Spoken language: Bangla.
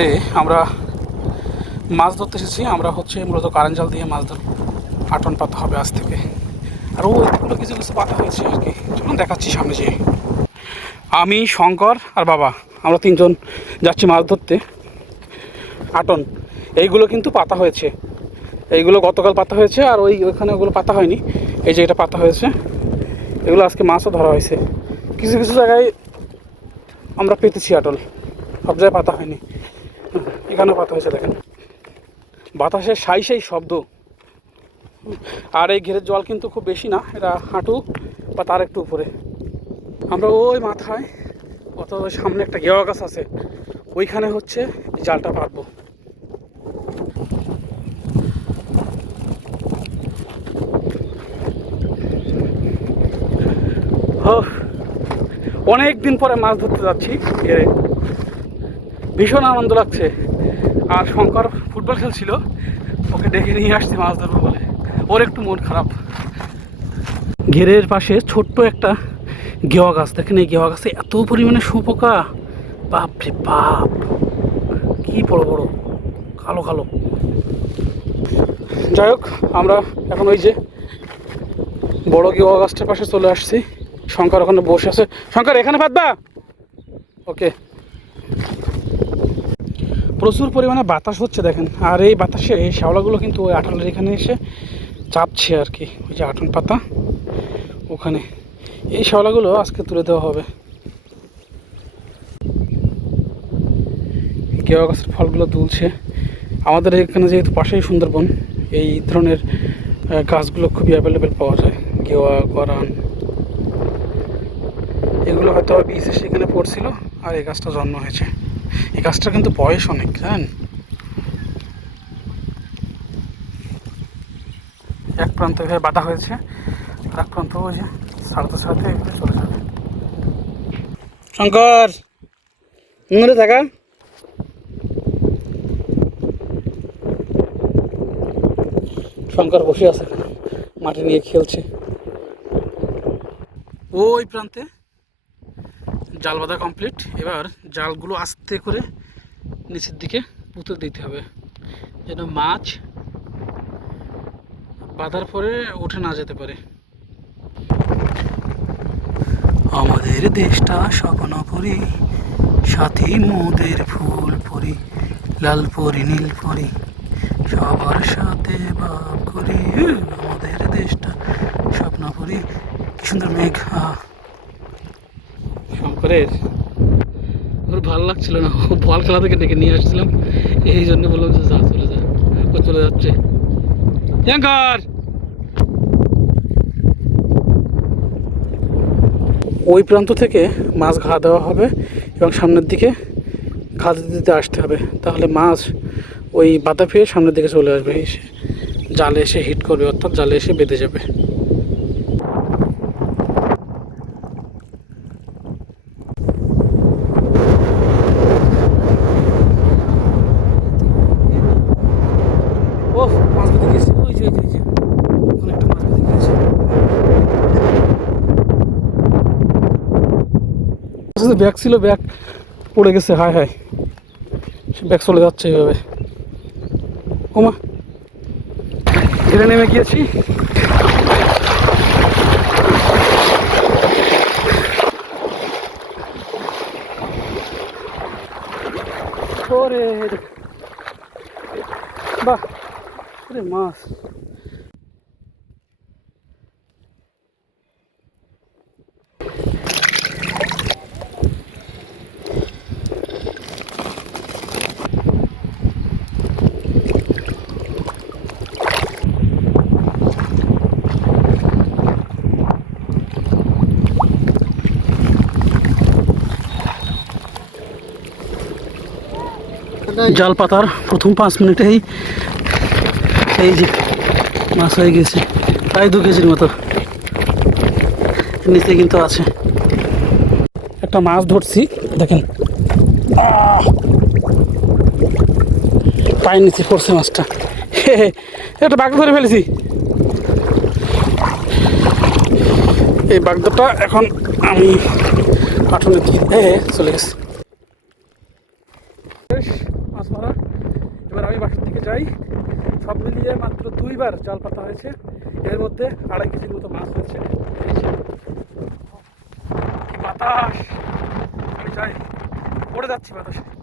ঘেরে আমরা মাছ ধরতে এসেছি, আমরা হচ্ছে মূলত কারেন্ট জাল দিয়ে মাছ ধরবো আটন পাতা হবে আজ থেকে। আর ওইগুলো কিছু কিছু পাতা হয়েছে আর কি। চলুন দেখাচ্ছি সামনে যেয়ে। আমি, শঙ্কর আর বাবা, আমরা তিনজন যাচ্ছি মাছ ধরতে। আটন এইগুলো কিন্তু পাতা হয়েছে। এইগুলো গতকাল পাতা হয়েছে আর ওই, ওইখানে ওগুলো পাতা হয়নি। এই যে এটা পাতা হয়েছে। এগুলো আজকে মাছও ধরা হয়েছে। কিছু কিছু জায়গায় আমরা পেতেছি আটল। সব জায়গায় পাতা হয়নি। এখানেও পাতা হয়েছে, দেখেন। বাতাসের সাই সাই শব্দ। আর এই ঘেরের জল কিন্তু খুব বেশি না, এটা হাঁটু বা তার একটু উপরে। আমরা ওই মাথায়, অত সামনে একটা গেওয়া গাছ আছে, ওইখানে হচ্ছে জালটা পাতবো। অনেক দিন পরে মাছ ধরতে যাচ্ছি ঘেরে। ভীষণ আনন্দ লাগছে। আর শঙ্কর ফুটবল খেলছিল। ওকে ডেকে নিয়ে আসছি মাছ ধরবো বলে। ওর একটু মন খারাপ। ঘেরের পাশে ছোট্ট একটা গেওয়া গাছ। দেখেন এই গেওয়া গাছে এত পরিমাণে শুপোকা বাপ রে বাপ। কি বড় বড়। কালো কালো। যাই হোক, আমরা এখন ওই যে বড় গেওয়া গাছটার পাশে চলে আসছি। শঙ্কর ওখানে বসে আছে। শঙ্কর, এখানে পাতবা ওকে। প্রচুর পরিমাণে বাতাস হচ্ছে দেখেন। আর এই বাতাসে শ্যাওলাগুলো কিন্তু ওই আঠালের এখানে এসে চাপছে আর কি, ওই যে আটন পাতা ওখানে। এই শ্যাওলাগুলো আজকে তুলে দেওয়া হবে। কেওয়া গাছের ফলগুলো তুলছে আমাদের এখানে যেহেতু পাশেই সুন্দরবন, এই ধরনের গাছগুলো খুবই অ্যাভেলেবেল পাওয়া যায়। গেওয়া, গরান, এগুলো হয়তো এসে এখানে পড়ছিল, আর এই গাছটা জন্ম হয়েছে। এই গাছটা কিন্তু বয়স অনেক, জানেন? এক প্রান্ত এভাবে বাঁধা হয়েছে, আর এক প্রান্ত ওই যে ছাড়তে ছাড়তে এগুলো চলে যাবে। শঙ্কর মনে থাকা শঙ্কর বসে আছে মাটি নিয়ে খেলছে। ওই প্রান্তে? জাল বাঁধা কমপ্লিট এবার জালগুলো আস্তে করে নিচের দিকে পুঁতে দিতে হবে। যেন মাছ বাঁধার পরে উঠে না যেতে পারে। আমাদের দেশটা স্বপ্ন পরি, সাথী মোদের ফুল পরি, লাল পরি, নীল পরি। সবার সাথে ভাব করি আমাদের দেশটা স্বপ্ন পরি। কি সুন্দর মেঘ শঙ্করের ওর ভালো লাগছিল না। ও বল খেলা থেকে ডেকে নিয়ে আসছিলাম। এই জন্য বললাম যে যা চলে যা। ও চলে যাচ্ছে। শঙ্কর ওই প্রান্ত থেকে মাছ ঘা দেওয়া হবে এবং সামনের দিকে ঘা দিতে দিতে আসতে হবে। তাহলে মাছ ওই বাধা পেয়ে সামনের দিকে চলে আসবে। এসে জালে এসে হিট করবে, অর্থাৎ জালে এসে বেঁধে যাবে ও মাছ বেঁধে গেছে ওই যে ওই যে, ওই যে ওখানে একটা মাছ বেঁধে গেছে ব্যাগ ছিল, ব্যাগ পড়ে গেছে, হায় হায়। ব্যাগ চলে যাচ্ছে এইভাবে। ওমা ঘিরে নেমে গিয়েছি। বাহ মাছ। জাল পাতার প্রথম পাঁচ মিনিটেই এই যে মাছ হয়ে গেছে প্রায় দু কেজির মতো। নিচে কিন্তু আছে। একটা মাছ ধরছি দেখেন! পায়ের নিচে পড়ছে মাছটা। একটা বাঘ ধরে ফেলেছি। এই বাগদাটা এখন আমি পাঠনে এ, চলে গেছে বেশ মারা এবার আমি বাসার দিকে যাই। সব মিলিয়ে মাত্র দুইবার জাল পাতা হয়েছে। এর মধ্যে আড়াই কেজির মতো মাছ হয়েছে। বাতাস। আমি যাই। পড়ে যাচ্ছি বাতাসে।